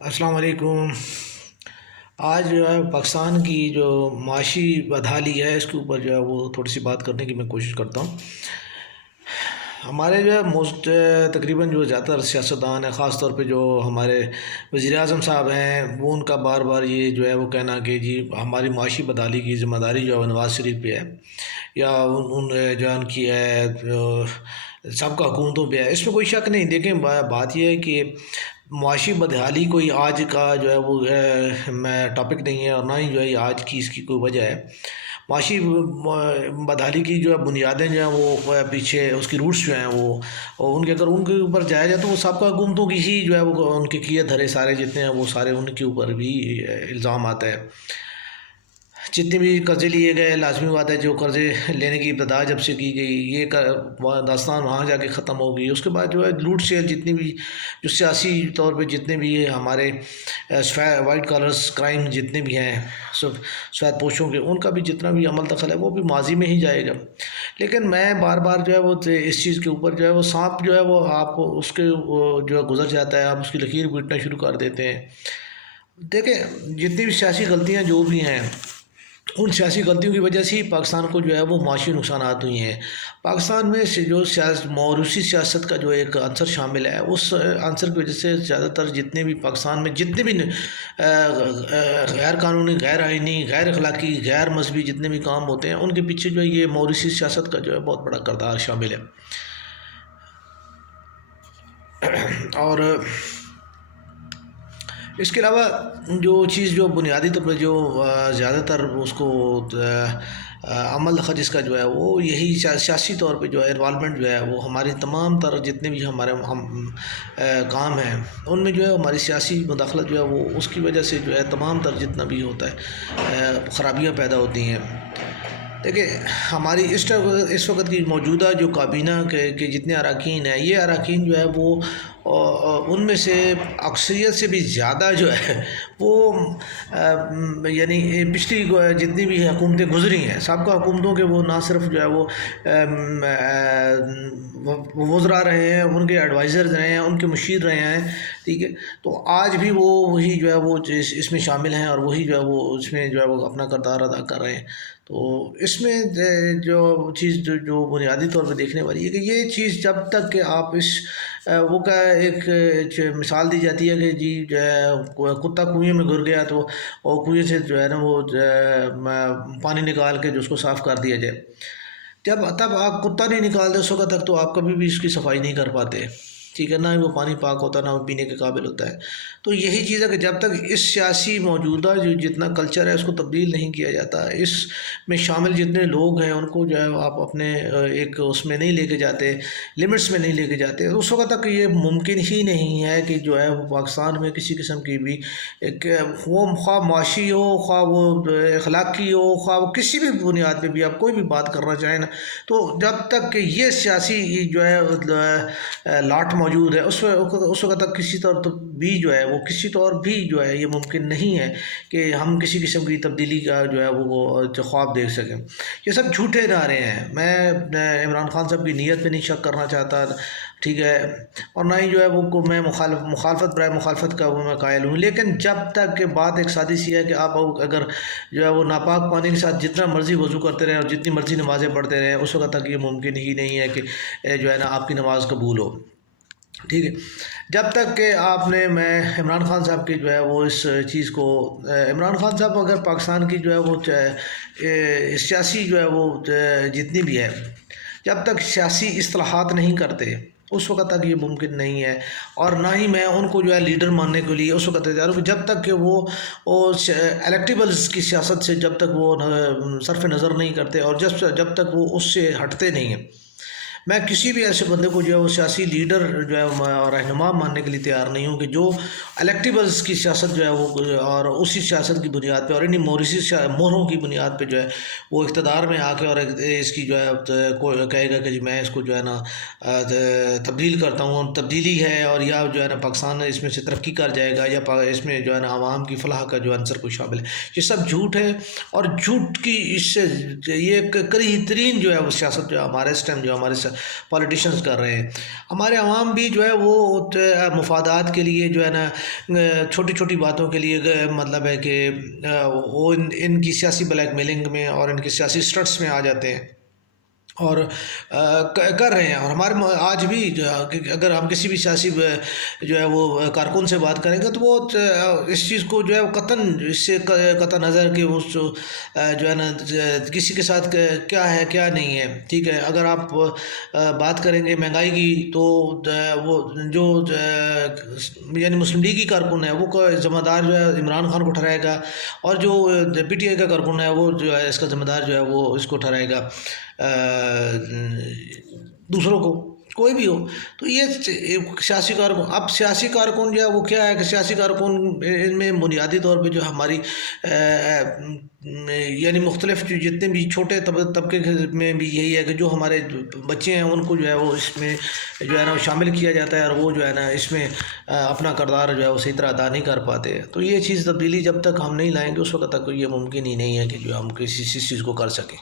السلام علیکم۔ آج جو ہے پاکستان کی جو معاشی بدحالی ہے اس کے اوپر جو ہے وہ تھوڑی سی بات کرنے کی میں کوشش کرتا ہوں۔ ہمارے جو ہے تقریباً جو زیادہ تر سیاستدان ہیں، خاص طور پہ جو ہمارے وزیر اعظم صاحب ہیں، وہ ان کا بار بار یہ جو ہے وہ کہنا کہ جی ہماری معاشی بدحالی کی ذمہ داری جو ہے نواز شریف پہ ہے، یا ان جو ہے ان کی ہے سابقہ حکومتوں پہ ہے۔ اس میں کوئی شک نہیں۔ دیکھیں بات یہ ہے کہ معاشی بدحالی کوئی آج کا جو ہے وہ میں ٹاپک نہیں ہے، اور نہ ہی جو ہے آج کی اس کی کوئی وجہ ہے۔ معاشی بدحالی کی جو ہے بنیادیں جو ہیں وہ پیچھے اس کی روٹس جو ہیں وہ ان کے اگر ان کے اوپر جایا جائے تو وہ سابقہ حکومتوں کی ہی جو ہے وہ ان کے کیے دھرے سارے جتنے ہیں وہ سارے ان کے اوپر بھی الزام آتا ہے۔ جتنے بھی قرضے لیے گئے، لازمی بات ہے جو قرضے لینے کی ابتدا جب سے کی گئی، یہ داستان وہاں جا کے ختم ہو گئی۔ اس کے بعد جو ہے لوٹ سیل جتنی بھی جو سیاسی طور پہ جتنے بھی ہمارے وائٹ کالرز کرائم جتنے بھی ہیں سفید پوشوں کے، ان کا بھی جتنا بھی عمل دخل ہے وہ بھی ماضی میں ہی جائے گا۔ لیکن میں بار بار جو ہے وہ اس چیز کے اوپر جو ہے وہ سانپ جو ہے وہ آپ اس کے جو ہے گزر جاتا ہے، آپ اس کی لکیر پیٹنا شروع کر دیتے ہیں۔ دیکھیں جتنی بھی سیاسی غلطیاں جو بھی ہیں، ان سیاسی غلطیوں کی وجہ سے ہی پاکستان کو جو ہے وہ معاشی نقصانات ہوئی ہیں۔ پاکستان میں سے جو موروثی سیاست کا جو ایک عنصر شامل ہے، اس عنصر کی وجہ سے زیادہ تر جتنے بھی پاکستان میں جتنے بھی غیر قانونی، غیر آئینی، غیر اخلاقی، غیر مذہبی جتنے بھی کام ہوتے ہیں، ان کے پیچھے جو ہے یہ موروثی سیاست کا جو ہے بہت بڑا کردار شامل ہے۔ اور اس کے علاوہ جو چیز جو بنیادی طور پہ جو زیادہ تر اس کو عمل جس کا جو ہے وہ یہی سیاسی طور پہ جو ہے انوالومنٹ جو ہے وہ ہماری تمام تر جتنے بھی ہمارے کام ہیں ان میں جو ہے ہماری سیاسی مداخلت جو ہے وہ اس کی وجہ سے جو ہے تمام تر جتنا بھی ہوتا ہے خرابیاں پیدا ہوتی ہیں۔ دیکھیں ہماری اس وقت کی موجودہ جو کابینہ کے جتنے اراکین ہیں، یہ اراکین جو ہے وہ ان میں سے اکثریت سے بھی زیادہ جو ہے وہ یعنی پچھلی جتنی بھی حکومتیں گزری ہیں، سابقہ حکومتوں کے، وہ نہ صرف جو ہے وہ وزراء رہے ہیں، ان کے ایڈوائزر رہے ہیں، ان کے مشیر رہے ہیں، ٹھیک ہے۔ تو آج بھی وہ وہی جو ہے وہ اس میں شامل ہیں، اور وہی جو ہے وہ اس میں جو ہے وہ اپنا کردار ادا کر رہے ہیں۔ تو اس میں جو چیز جو بنیادی طور پہ دیکھنے والی ہے کہ یہ چیز جب تک کہ آپ اس وہ کا ایک مثال دی جاتی ہے کہ جی جو ہے کتا کنویں میں گر گیا تو اور کنویں سے جو ہے نا وہ پانی نکال کے جو اس کو صاف کر دیا جائے، تب آپ کتا نہیں نکالتے اس وقت تک تو آپ کبھی بھی اس کی صفائی نہیں کر پاتے، ٹھیک ہے، نہ ہی وہ پانی پاک ہوتا، نہ وہ پینے کے قابل ہوتا ہے۔ تو یہی چیز ہے کہ جب تک اس سیاسی موجودہ جو جتنا کلچر ہے اس کو تبدیل نہیں کیا جاتا، اس میں شامل جتنے لوگ ہیں ان کو جو ہے آپ اپنے ایک اس میں نہیں لے کے جاتے، لمٹس میں نہیں لے کے جاتے، اس وقت تک یہ ممکن ہی نہیں ہے کہ جو ہے وہ پاکستان میں کسی قسم کی بھی ایک وہ خواہ معاشی ہو، خواہ وہ اخلاقی ہو، خواہ وہ کسی بھی بنیاد پہ بھی آپ کوئی بھی بات کرنا چاہیں نا، تو جب تک کہ یہ سیاسی جو ہے لاٹ موجود ہے اس وقت تک کسی طور بھی جو ہے وہ کسی طور بھی جو ہے یہ ممکن نہیں ہے کہ ہم کسی قسم کی تبدیلی کا جو ہے وہ خواب دیکھ سکیں۔ یہ سب جھوٹے نعرے ہیں۔ میں عمران خان صاحب کی نیت پہ نہیں شک کرنا چاہتا، ٹھیک ہے، اور نہ ہی جو ہے وہ میں مخالفت برائے مخالفت کا وہ میں قائل ہوں، لیکن جب تک کہ بات ایک سادی سی ہے کہ آپ اگر جو ہے وہ ناپاک پانی کے ساتھ جتنا مرضی وضو کرتے رہیں اور جتنی مرضی نمازیں پڑھتے رہیں، اس وقت تک یہ ممکن ہی نہیں ہے کہ جو ہے نا آپ کی نماز قبول ہو، ٹھیک ہے۔ جب تک کہ آپ نے میں عمران خان صاحب کی جو ہے وہ اس چیز کو عمران خان صاحب اگر پاکستان کی جو ہے وہ سیاسی جو ہے وہ جتنی بھی ہے، جب تک سیاسی اصلاحات نہیں کرتے اس وقت تک یہ ممکن نہیں ہے، اور نہ ہی میں ان کو جو ہے لیڈر ماننے کے لیے اس وقت تیار ہوں جب تک کہ وہ الیکٹیبلز کی سیاست سے جب تک وہ صرف نظر نہیں کرتے، اور جب تک وہ اس سے ہٹتے نہیں ہیں۔ میں کسی بھی ایسے بندے کو جو ہے وہ سیاسی لیڈر جو ہے رہنما ماننے کے لیے تیار نہیں ہوں کہ جو الیکٹیبلز کی سیاست جو ہے وہ اور اسی سیاست کی بنیاد پہ اور انہیں موروثی مہروں کی بنیاد پہ جو ہے وہ اقتدار میں آ کے اور اس کی جو ہے کہے گا کہ جی میں اس کو جو ہے نا تبدیل کرتا ہوں، تبدیلی ہے، اور یا جو ہے نا پاکستان اس میں سے ترقی کر جائے گا، یا اس میں جو ہے نا عوام کی فلاح کا جو عنصر کو شامل ہے، یہ سب جھوٹ ہے۔ اور جھوٹ کی اس سے یہ کریہ ترین جو ہے وہ سیاست جو ہے ہمارے اس ٹائم جو ہمارے پولیٹیشنز کر رہے ہیں. ہمارے عوام بھی جو ہے وہ مفادات کے لیے جو ہے نا چھوٹی چھوٹی باتوں کے لیے مطلب ہے کہ وہ ان کی سیاسی بلیک میلنگ میں اور ان کی سیاسی اسٹرٹس میں آ جاتے ہیں اور کر رہے ہیں. اور ہمارے آج بھی اگر ہم کسی بھی سیاسی جو ہے وہ کارکن سے بات کریں گے تو وہ اس چیز کو جو ہے قطعاً اس سے قطع نظر کہ اس جو ہے نا کسی کے ساتھ کیا ہے کیا نہیں ہے. ٹھیک ہے, اگر آپ بات کریں گے مہنگائی کی تو وہ جو یعنی مسلم لیگ کی کارکن ہے وہ ذمہ دار جو ہے عمران خان کو ٹھہرائے گا, اور جو پی ٹی آئی کا کارکن ہے وہ جو ہے اس کا ذمہ دار جو ہے وہ اس کو ٹھہرائے گا دوسروں کو, کوئی بھی ہو. تو یہ سیاسی کارکن, اب سیاسی کارکن جو ہے وہ کیا ہے کہ سیاسی کارکن ان میں بنیادی طور پہ جو ہماری یعنی مختلف جتنے بھی چھوٹے طبقے میں بھی یہی ہے کہ جو ہمارے بچے ہیں ان کو جو ہے وہ اس میں جو ہے نا شامل کیا جاتا ہے, اور وہ جو ہے نا اس میں اپنا کردار جو ہے وہ صحیح طرح ادا نہیں کر پاتے. تو یہ چیز تبدیلی جب تک ہم نہیں لائیں گے اس وقت تک یہ ممکن ہی نہیں ہے کہ جو ہم کسی چیز کو کر سکیں.